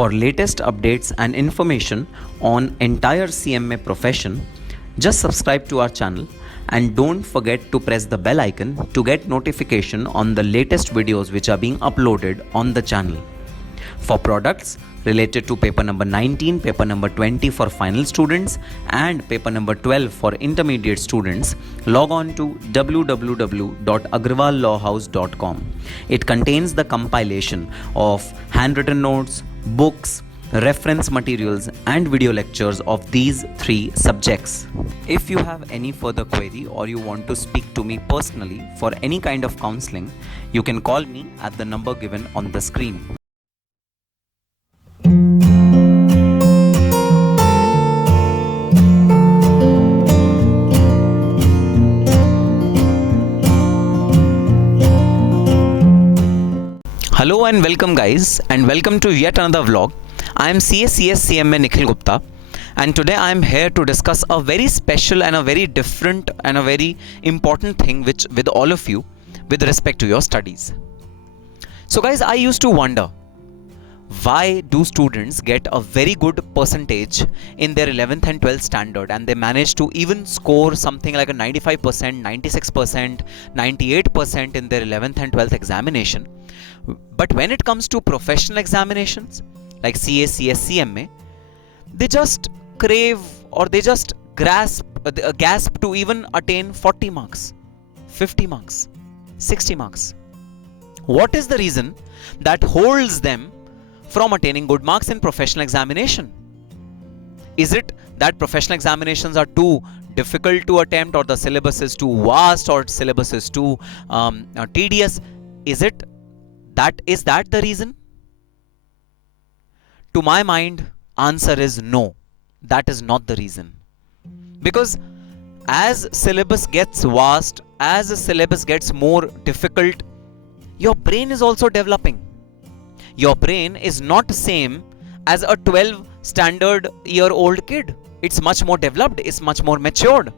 For latest updates and information on entire CMA profession, just subscribe to our channel and don't forget to press the bell icon to get notification on the latest videos which are being uploaded on the channel. For products related to paper number 19, paper number 20 for final students and paper number 12 for intermediate students, log on to www.agrawallawhouse.com. It contains the compilation of handwritten notes, books, reference materials and video lectures of these 3 subjects. If you have any further query or you want to speak to me personally for any kind of counseling, you can call me at the number given on the screen. Hello and welcome guys, and welcome to yet another vlog. I am CACS CMA Nikhil Gupta, and today I am here to discuss a very special and a very different and a very important thing with all of you with respect to your studies. So guys, I used to wonder, why do students get a very good percentage in their 11th and 12th standard and they manage to even score something like a 95%, 96%, 98% in their 11th and 12th examination, but when it comes to professional examinations like CACS CMA, they just crave or they just gasp to even attain 40 marks, 50 marks, 60 marks. What is the reason that holds them from attaining good marks in professional examination? Is it that professional examinations are too difficult to attempt, or the syllabus is too vast, or syllabus is too tedious? Is that the reason? To my mind, answer is no. That is not the reason. Because as syllabus gets vast, as the syllabus gets more difficult, your brain is also developing. Your brain is not the same as a 12 standard year old kid. It's much more developed, it's much more matured.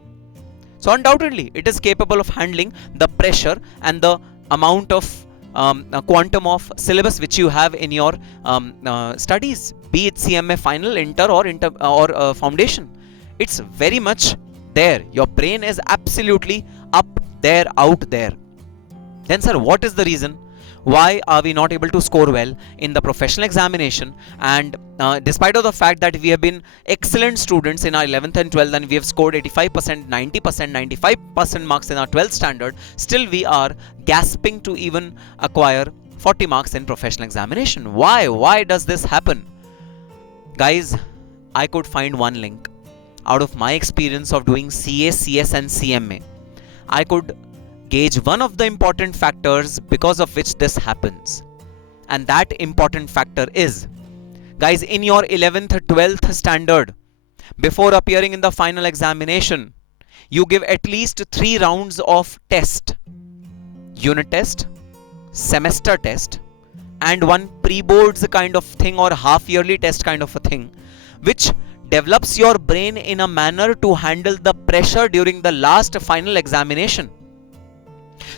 So undoubtedly, it is capable of handling the pressure and the amount of quantum of syllabus which you have in your studies, be it CMA final, inter or foundation. It's very much there. Your brain is absolutely up there, out there. Then sir, what is the reason? Why are we not able to score well in the professional examination? And despite of the fact that we have been excellent students in our 11th and 12th and we have scored 85%, 90%, 95% marks in our 12th standard, still we are gasping to even acquire 40 marks in professional examination. Why does this happen? Guys, I could find one link. Out of my experience of doing CA, CS and CMA, I could gauge one of the important factors because of which this happens. And that important factor is, guys, in your 11th or 12th standard, before appearing in the final examination, you give at least 3 rounds of test. Unit test, semester test, and one pre-boards kind of thing or half-yearly test kind of a thing, which develops your brain in a manner to handle the pressure during the last final examination.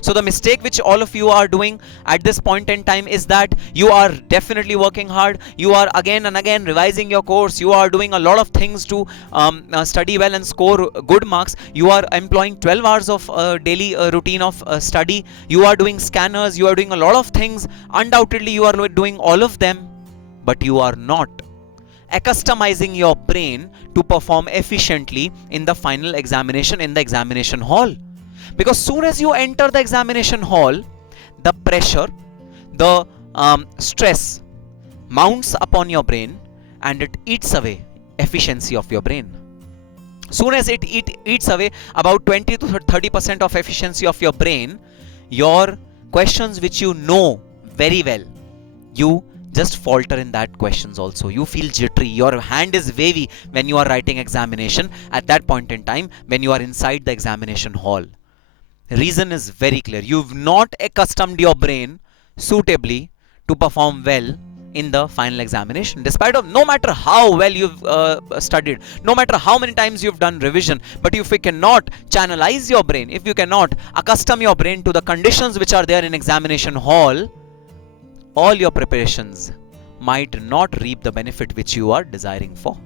So the mistake which all of you are doing at this point in time is that you are definitely working hard. You are again and again revising your course. You are doing a lot of things to study well and score good marks. You are employing 12 hours of daily routine of study. You are doing scanners. You are doing a lot of things. Undoubtedly, you are doing all of them, but you are not accustomizing your brain to perform efficiently in the final examination in the examination hall. Because soon as you enter the examination hall, the pressure, the stress mounts upon your brain and it eats away efficiency of your brain. Soon as it eats away about 20 to 30% of efficiency of your brain, your questions which you know very well, you just falter in that questions also. You feel jittery. Your hand is wavy when you are writing examination at that point in time when you are inside the examination hall. Reason is very clear. You've not accustomed your brain suitably to perform well in the final examination. Despite of no matter how well you've studied, no matter how many times you've done revision, but if you cannot channelize your brain, if you cannot accustom your brain to the conditions which are there in examination hall, all your preparations might not reap the benefit which you are desiring for.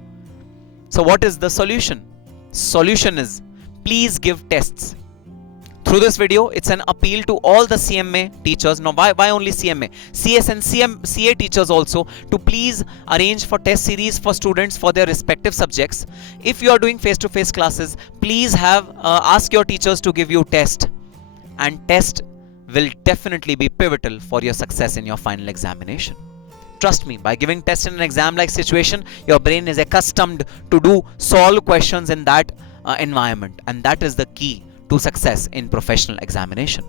So what is the solution? Solution is, please give tests. Through this video, it's an appeal to all the CMA teachers. Now, why only CMA? CS and CA teachers also, to please arrange for test series for students for their respective subjects. If you are doing face-to-face classes, please ask your teachers to give you test. And test will definitely be pivotal for your success in your final examination. Trust me, by giving test in an exam-like situation, your brain is accustomed to solve questions in that environment. And that is the key to success in professional examination.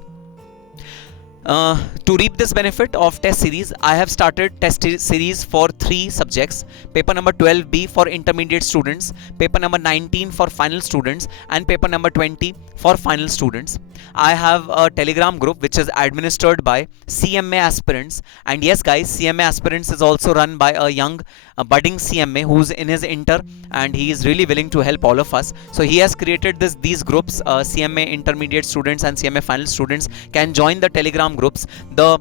To reap this benefit of test series, I have started test series for 3 subjects. Paper number 12B for intermediate students, paper number 19 for final students, and paper number 20 for final students. I have a Telegram group which is administered by CMA aspirants. And yes guys, CMA aspirants is also run by a young budding CMA who's in his inter, and he is really willing to help all of us. So he has created these groups. CMA intermediate students and CMA final students can join the Telegram groups. The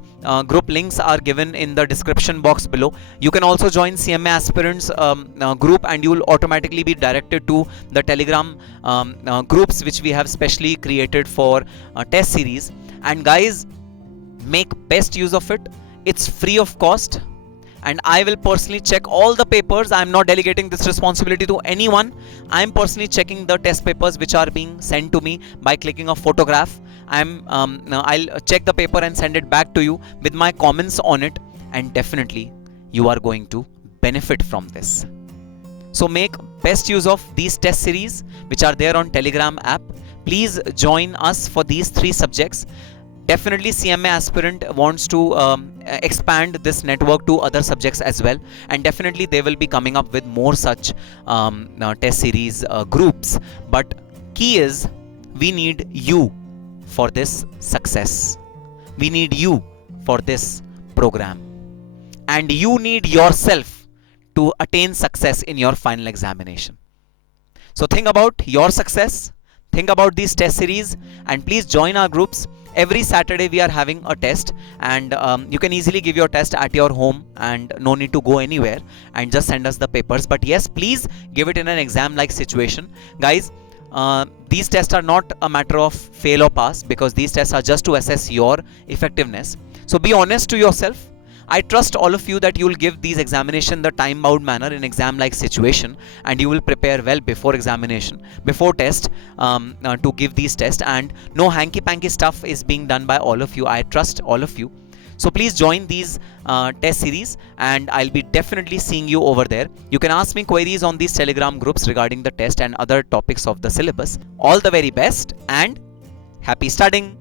group links are given in the description box below. You can also join CMA aspirants group, and you will automatically be directed to the Telegram groups which we have specially created for test series. And guys, make best use of it. It's free of cost, and I will personally check all the papers. I am not delegating this responsibility to anyone. I am personally checking the test papers which are being sent to me by clicking a photograph. I'll check the paper and send it back to you with my comments on it, and definitely you are going to benefit from this. So make best use of these test series which are there on Telegram app. Please join us for these 3 subjects. Definitely CMA aspirant wants to expand this network to other subjects as well, and definitely they will be coming up with more such test series groups. But key is, we need you for this success. We need you for this program, and you need yourself to attain success in your final examination. So think about your success, think about these test series, and please join our groups. Every Saturday we are having a test, and you can easily give your test at your home, and no need to go anywhere, and just send us the papers. But yes, please give it in an exam like situation. Guys, these tests are not a matter of fail or pass, because these tests are just to assess your effectiveness. So be honest to yourself. I trust all of you that you will give these examination the time bound manner in exam like situation, and you will prepare well before examination, before test, to give these tests, and no hanky panky stuff is being done by all of you. I trust all of you. So please join these test series, and I'll be definitely seeing you over there. You can ask me queries on these Telegram groups regarding the test and other topics of the syllabus. All the very best, and happy studying.